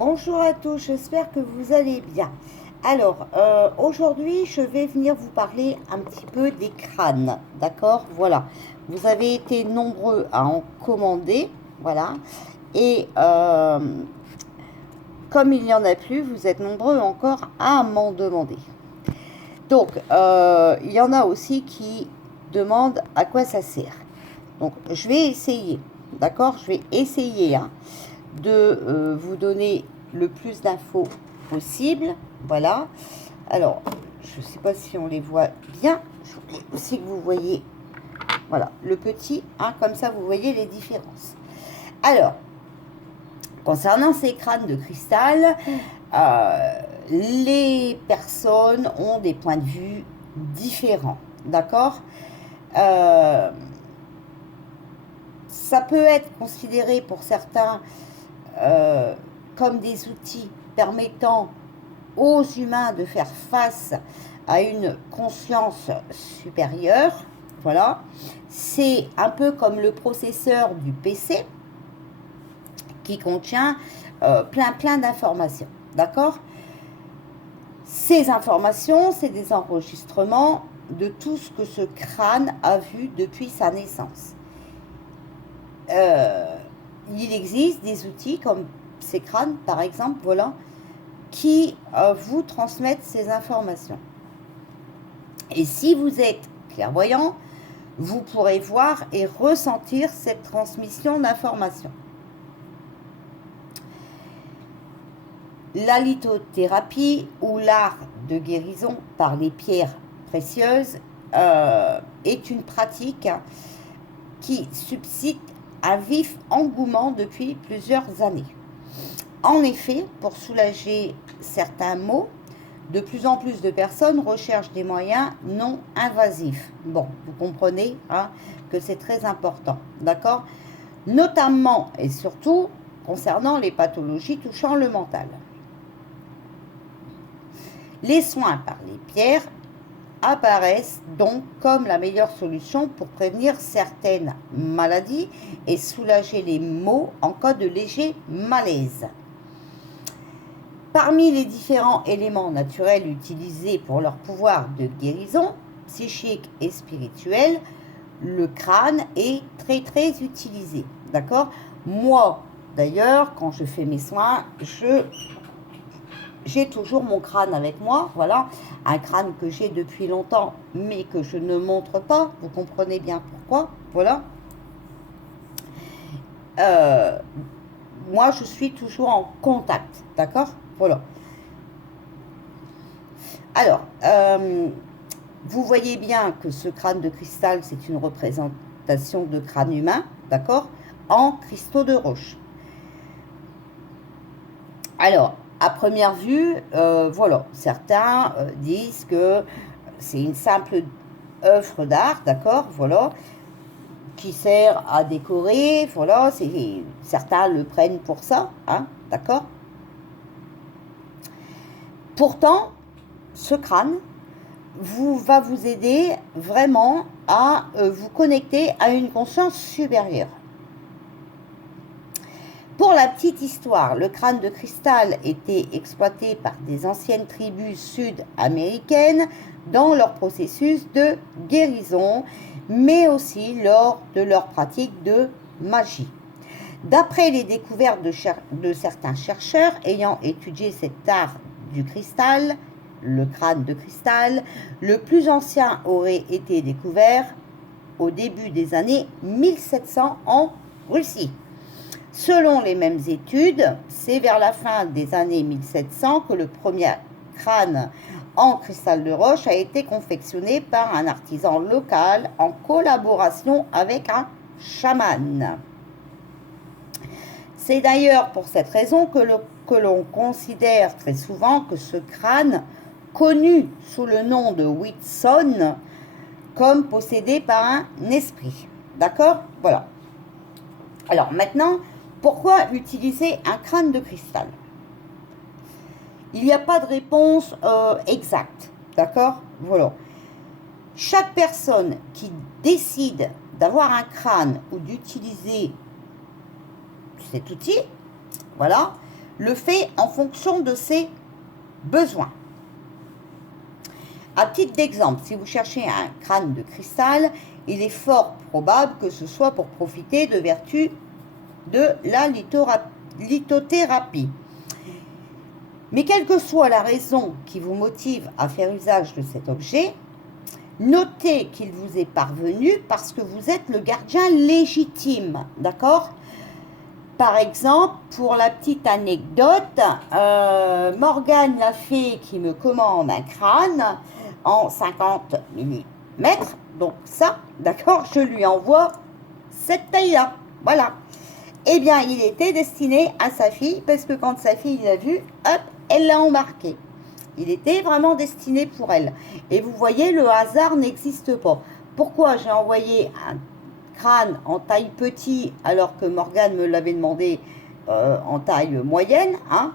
Bonjour à tous, j'espère que vous allez bien. Alors, aujourd'hui, je vais venir vous parler un petit peu des crânes, d'accord? Voilà, vous avez été nombreux à en commander, voilà. Et comme il n'y en a plus, vous êtes nombreux encore à m'en demander. Donc, il y en a aussi qui demandent à quoi ça sert. Donc, je vais essayer, d'accord? Je vais essayer de vous donner le plus d'infos possible. Voilà. Alors, je ne sais pas si on les voit bien. Je voulais aussi que vous voyez, voilà, le petit, comme ça vous voyez les différences. Alors, concernant ces crânes de cristal, les personnes ont des points de vue différents, d'accord? Ça peut être considéré pour certains comme des outils permettant aux humains de faire face à une conscience supérieure. Voilà. C'est un peu comme le processeur du PC qui contient plein d'informations. D'accord? Ces informations, c'est des enregistrements de tout ce que ce crâne a vu depuis sa naissance. Il existe des outils comme ces crânes, par exemple, voilà, qui vous transmettent ces informations. Et si vous êtes clairvoyant, vous pourrez voir et ressentir cette transmission d'informations. La lithothérapie ou l'art de guérison par les pierres précieuses est une pratique qui suscite un vif engouement depuis plusieurs années. En effet, pour soulager certains maux, de plus en plus de personnes recherchent des moyens non invasifs. Bon, vous comprenez que c'est très important, d'accord? Notamment et surtout concernant les pathologies touchant le mental. Les soins par les pierres apparaissent donc comme la meilleure solution pour prévenir certaines maladies et soulager les maux en cas de léger malaise. Parmi les différents éléments naturels utilisés pour leur pouvoir de guérison psychique et spirituelle, le crâne est très utilisé. D'accord? Moi, d'ailleurs, quand je fais mes soins, j'ai toujours mon crâne avec moi. Voilà, un crâne que j'ai depuis longtemps, mais que je ne montre pas. Vous comprenez bien pourquoi. Voilà. Moi, je suis toujours en contact. D'accord? Voilà. Alors, vous voyez bien que ce crâne de cristal, c'est une représentation de crâne humain, d'accord, en cristaux de roche. Alors, à première vue, voilà, certains disent que c'est une simple œuvre d'art, d'accord, voilà, qui sert à décorer, voilà, certains le prennent pour ça, d'accord. Pourtant, ce crâne va vous aider vraiment à vous connecter à une conscience supérieure. Pour la petite histoire, le crâne de cristal était exploité par des anciennes tribus sud-américaines dans leur processus de guérison, mais aussi lors de leur pratique de magie. D'après les découvertes de certains chercheurs ayant étudié cet art du cristal, le crâne de cristal, le plus ancien aurait été découvert au début des années 1700 en Russie. Selon les mêmes études, c'est vers la fin des années 1700 que le premier crâne en cristal de roche a été confectionné par un artisan local en collaboration avec un chaman. C'est d'ailleurs pour cette raison que l'on considère très souvent que ce crâne, connu sous le nom de Whitson, comme possédé par un esprit. D'accord? Voilà. Alors maintenant, pourquoi utiliser un crâne de cristal? Il n'y a pas de réponse exacte. D'accord? Voilà. Chaque personne qui décide d'avoir un crâne ou d'utiliser cet outil, voilà, le fait en fonction de ses besoins. À titre d'exemple, si vous cherchez un crâne de cristal, il est fort probable que ce soit pour profiter de vertus de la lithothérapie. Mais quelle que soit la raison qui vous motive à faire usage de cet objet, notez qu'il vous est parvenu parce que vous êtes le gardien légitime, d'accord? Par exemple, pour la petite anecdote, Morgane la fée qui me commande un crâne en 50 mm, donc ça, d'accord, je lui envoie cette taille-là, voilà. Eh bien, il était destiné à sa fille, parce que quand sa fille l'a vu, hop, elle l'a embarqué. Il était vraiment destiné pour elle. Et vous voyez, le hasard n'existe pas. Pourquoi j'ai envoyé un crâne en taille petit, alors que Morgane me l'avait demandé en taille moyenne, hein?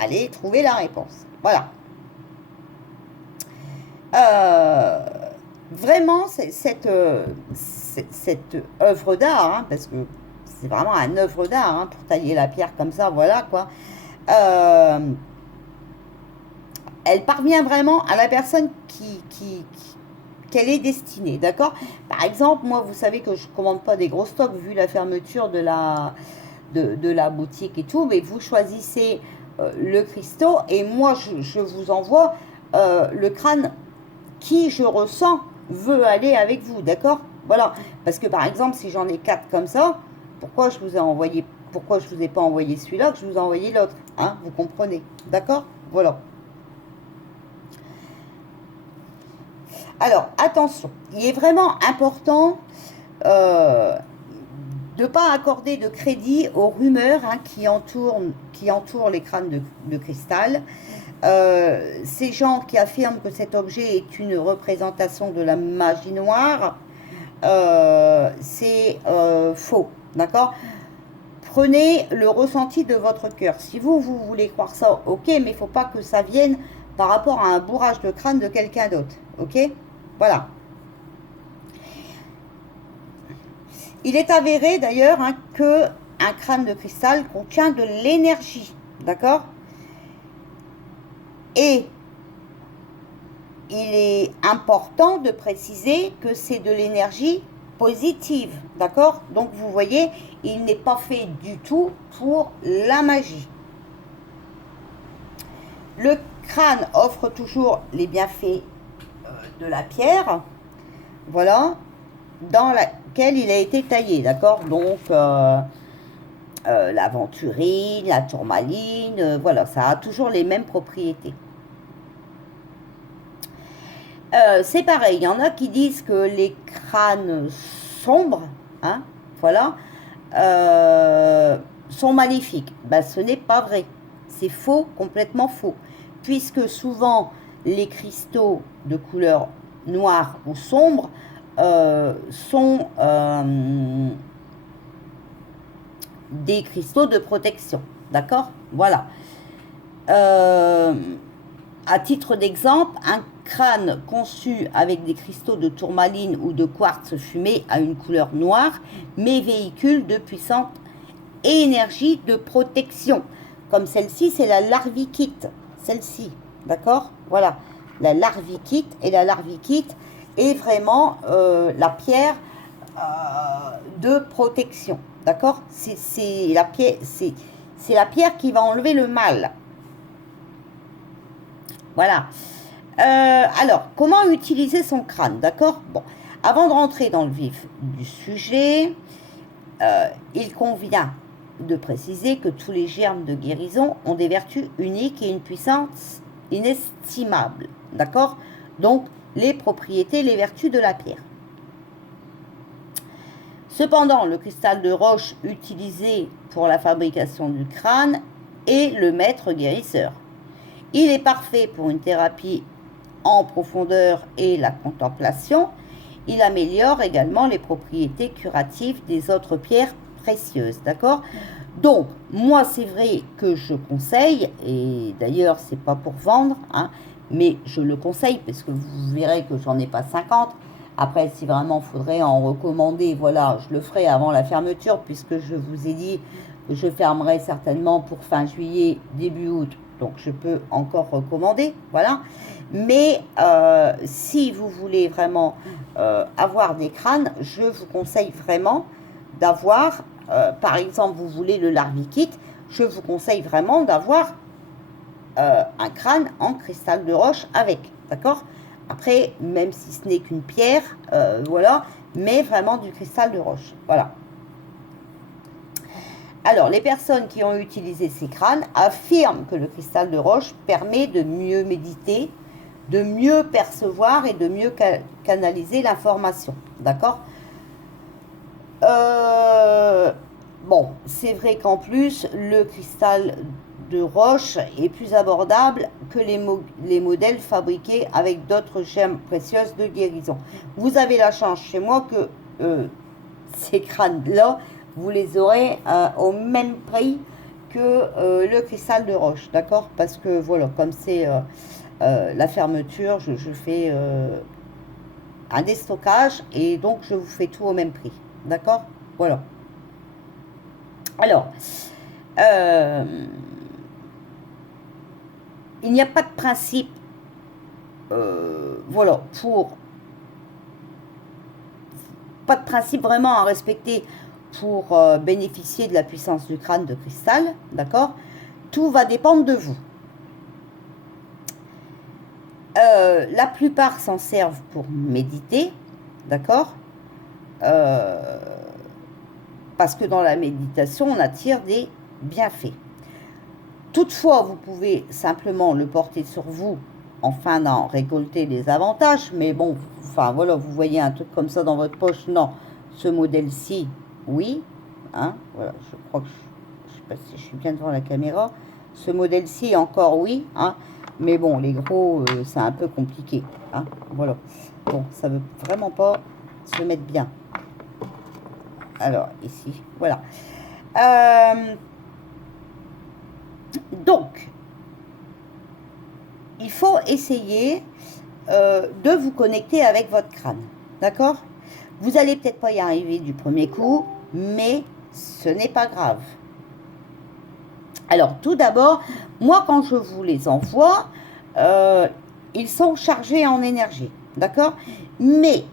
Allez, trouvez la réponse. Voilà. Vraiment, cette œuvre d'art, hein, parce que c'est vraiment un œuvre d'art, hein, pour tailler la pierre comme ça, voilà quoi. Elle parvient vraiment à la personne qu'elle est destinée, d'accord? Par exemple, moi, vous savez que je ne commande pas des gros stocks vu la fermeture de la boutique et tout, mais vous choisissez le cristaux et moi, je vous envoie le crâne qui, je ressens, veut aller avec vous, d'accord? Voilà, parce que par exemple, si j'en ai 4 comme ça, pourquoi je vous ai pas envoyé celui-là, que je vous ai envoyé l'autre, hein? Vous comprenez, d'accord? Voilà. Alors, attention, il est vraiment important de ne pas accorder de crédit aux rumeurs, hein, qui entourent les crânes de cristal. Ces gens qui affirment que cet objet est une représentation de la magie noire, c'est faux, d'accord? Prenez le ressenti de votre cœur. Si vous voulez croire ça, ok, mais il ne faut pas que ça vienne par rapport à un bourrage de crâne de quelqu'un d'autre, ok? Voilà. Il est avéré d'ailleurs, hein, que un crâne de cristal contient de l'énergie, d'accord? Et il est important de préciser que c'est de l'énergie positive, d'accord? Donc vous voyez, il n'est pas fait du tout pour la magie. Le crâne offre toujours les bienfaits de la pierre, voilà, dans laquelle il a été taillé, d'accord? Donc l'aventurine, la tourmaline, voilà, ça a toujours les mêmes propriétés. C'est pareil, il y en a qui disent que les crânes sombres, hein, voilà, sont maléfiques. Ben, ce n'est pas vrai. C'est faux, complètement faux. Puisque souvent, les cristaux de couleur noire ou sombre sont des cristaux de protection. D'accord? Voilà. À titre d'exemple, un crâne conçu avec des cristaux de tourmaline ou de quartz fumé a une couleur noire, mais véhicule de puissantes énergies de protection. Comme celle-ci, c'est la larvikite. Celle-ci, d'accord? Voilà, la larvikite. Et la larvikite est vraiment la pierre de protection, d'accord? C'est la pierre qui va enlever le mal. Voilà. Alors, comment utiliser son crâne, d'accord? Bon, avant de rentrer dans le vif du sujet, il convient de préciser que tous les germes de guérison ont des vertus uniques et une puissance inestimable, d'accord? Donc, les propriétés, les vertus de la pierre. Cependant, le cristal de roche utilisé pour la fabrication du crâne est le maître guérisseur. Il est parfait pour une thérapie en profondeur et la contemplation. Il améliore également les propriétés curatives des autres pierres précieuses, d'accord? Donc, moi, c'est vrai que je conseille, et d'ailleurs, c'est pas pour vendre, hein, mais je le conseille parce que vous verrez que j'en ai pas 50. Après, si vraiment il faudrait en recommander, voilà, je le ferai avant la fermeture puisque je vous ai dit Je fermerai certainement pour fin juillet, début août, donc je peux encore recommander, voilà. Mais si vous voulez vraiment avoir des crânes, je vous conseille vraiment d'avoir, par exemple, vous voulez le Larvikit, je vous conseille vraiment d'avoir un crâne en cristal de roche avec, d'accord? Après, même si ce n'est qu'une pierre, voilà, mais vraiment du cristal de roche, voilà. Alors, les personnes qui ont utilisé ces crânes affirment que le cristal de roche permet de mieux méditer, de mieux percevoir et de mieux canaliser l'information, d'accord? Bon, c'est vrai qu'en plus, le cristal de roche est plus abordable que les modèles fabriqués avec d'autres gemmes précieuses de guérison. Vous avez la chance chez moi que ces crânes-là, vous les aurez au même prix que le cristal de roche, d'accord? Parce que voilà, comme c'est la fermeture, je fais un déstockage et donc je vous fais tout au même prix, d'accord? Voilà. Alors, il n'y a pas de principe, voilà, pas de principe vraiment à respecter pour bénéficier de la puissance du crâne de cristal, d'accord? Tout va dépendre de vous. La plupart s'en servent pour méditer, d'accord? Parce que dans la méditation, on attire des bienfaits. Toutefois, vous pouvez simplement le porter sur vous afin d'en récolter les avantages. Mais bon, enfin voilà, vous voyez un truc comme ça dans votre poche, non. Ce modèle-ci, oui. Hein, voilà, je crois que je sais pas si je suis bien devant la caméra. Ce modèle-ci, encore oui. Hein, mais bon, les gros, c'est un peu compliqué. Hein, voilà. Bon, ça veut vraiment pas se mettre bien. Alors, ici, voilà. Donc, il faut essayer de vous connecter avec votre crâne. D'accord? Vous n'allez peut-être pas y arriver du premier coup, mais ce n'est pas grave. Alors, tout d'abord, moi, quand je vous les envoie, ils sont chargés en énergie. D'accord? Mais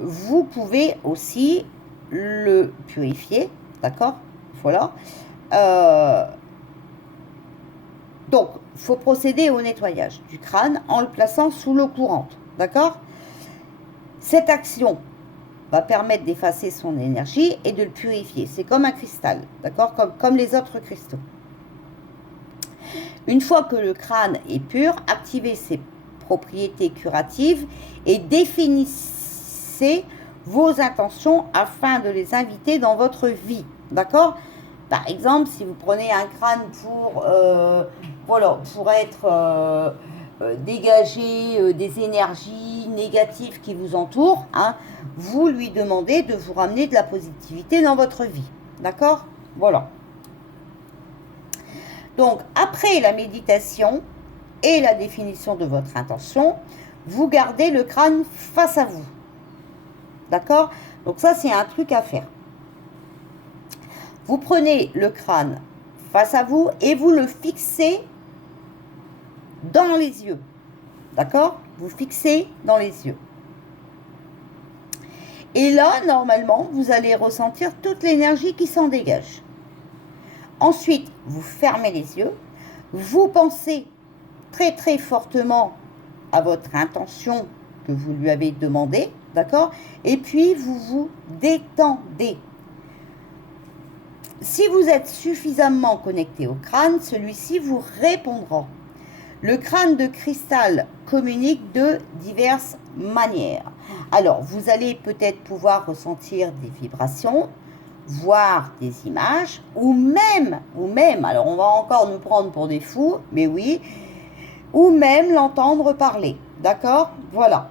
vous pouvez aussi le purifier. D'accord? Voilà. Donc, il faut procéder au nettoyage du crâne en le plaçant sous l'eau courante. D'accord? Cette action va permettre d'effacer son énergie et de le purifier. C'est comme un cristal, d'accord? Comme les autres cristaux. Une fois que le crâne est pur, activez ses propriétés curatives et définissez vos intentions afin de les inviter dans votre vie, d'accord? Par exemple, si vous prenez un crâne pour, voilà, pour être dégager des énergies négatives qui vous entourent, hein, vous lui demandez de vous ramener de la positivité dans votre vie. D'accord? Voilà. Donc, après la méditation et la définition de votre intention, vous gardez le crâne face à vous. D'accord? Donc ça, c'est un truc à faire. Vous prenez le crâne face à vous et vous le fixez dans les yeux. D'accord? Vous fixez dans les yeux. Et là, normalement, vous allez ressentir toute l'énergie qui s'en dégage. Ensuite, vous fermez les yeux. Vous pensez très très fortement à votre intention que vous lui avez demandée. D'accord? Et puis, vous vous détendez. Si vous êtes suffisamment connecté au crâne, celui-ci vous répondra. Le crâne de cristal communique de diverses manières. Alors, vous allez peut-être pouvoir ressentir des vibrations, voir des images, ou même, alors on va encore nous prendre pour des fous, mais oui, ou même l'entendre parler. D'accord? Voilà.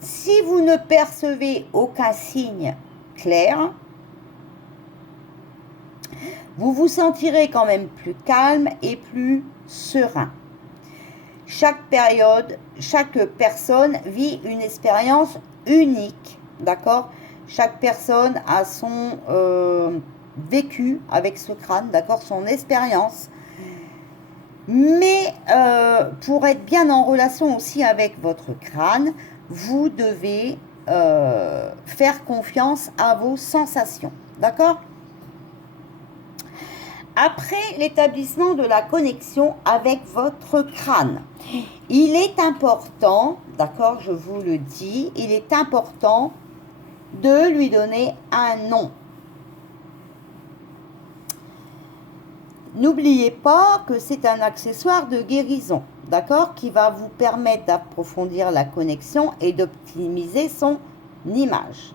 Si vous ne percevez aucun signe clair, vous vous sentirez quand même plus calme et plus serein. Chaque période, chaque personne vit une expérience unique, d'accord? Chaque personne a son vécu avec ce crâne, d'accord, son expérience. Mais pour être bien en relation aussi avec votre crâne, vous devez faire confiance à vos sensations, d'accord? Après l'établissement de la connexion avec votre crâne, il est important, d'accord, je vous le dis, il est important de lui donner un nom. N'oubliez pas que c'est un accessoire de guérison, d'accord, qui va vous permettre d'approfondir la connexion et d'optimiser son image.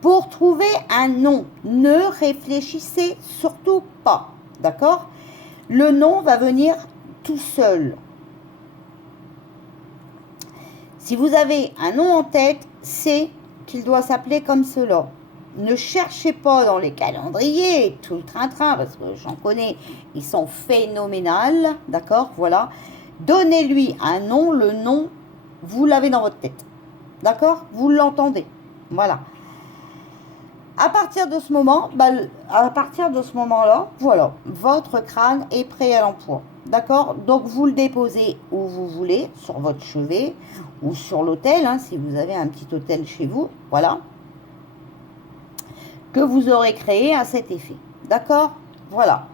Pour trouver un nom, ne réfléchissez surtout pas, d'accord? Le nom va venir tout seul. Si vous avez un nom en tête, c'est qu'il doit s'appeler comme cela. Ne cherchez pas dans les calendriers, tout le train-train, parce que j'en connais, ils sont phénoménales, d'accord, voilà. Donnez-lui un nom, le nom, vous l'avez dans votre tête, d'accord, vous l'entendez, voilà. À partir de ce moment, là, voilà, votre crâne est prêt à l'emploi, d'accord. Donc vous le déposez où vous voulez, sur votre chevet ou sur l'autel, hein, si vous avez un petit autel chez vous, voilà, que vous aurez créé à cet effet, d'accord. Voilà.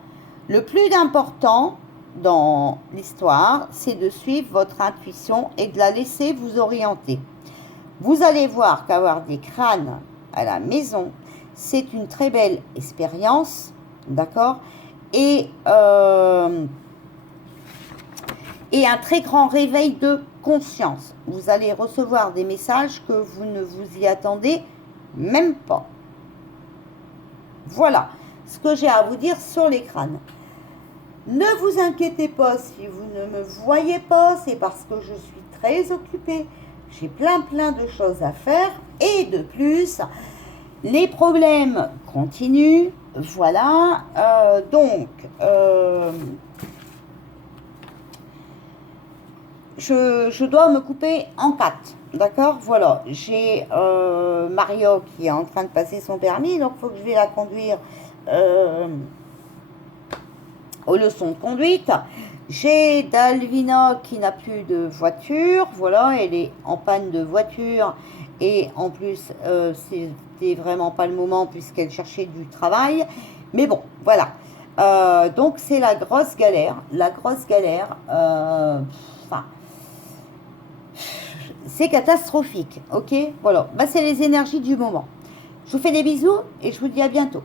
Le plus important dans l'histoire, c'est de suivre votre intuition et de la laisser vous orienter. Vous allez voir qu'avoir des crânes à la maison, c'est une très belle expérience, d'accord, et un très grand réveil de conscience. Vous allez recevoir des messages que vous ne vous y attendez même pas. Voilà ce que j'ai à vous dire sur les crânes. Ne vous inquiétez pas si vous ne me voyez pas, c'est parce que je suis très occupée. J'ai plein de choses à faire et de plus, les problèmes continuent. Voilà, je dois me couper en 4. D'accord, voilà, j'ai Mario qui est en train de passer son permis, donc il faut que je vais la conduire aux leçons de conduite. J'ai Dalvina qui n'a plus de voiture, voilà, elle est en panne de voiture et en plus c'était vraiment pas le moment puisqu'elle cherchait du travail, mais bon, voilà. Donc c'est la grosse galère, enfin, c'est catastrophique, ok, voilà, bah, c'est les énergies du moment. Je vous fais des bisous et je vous dis à bientôt.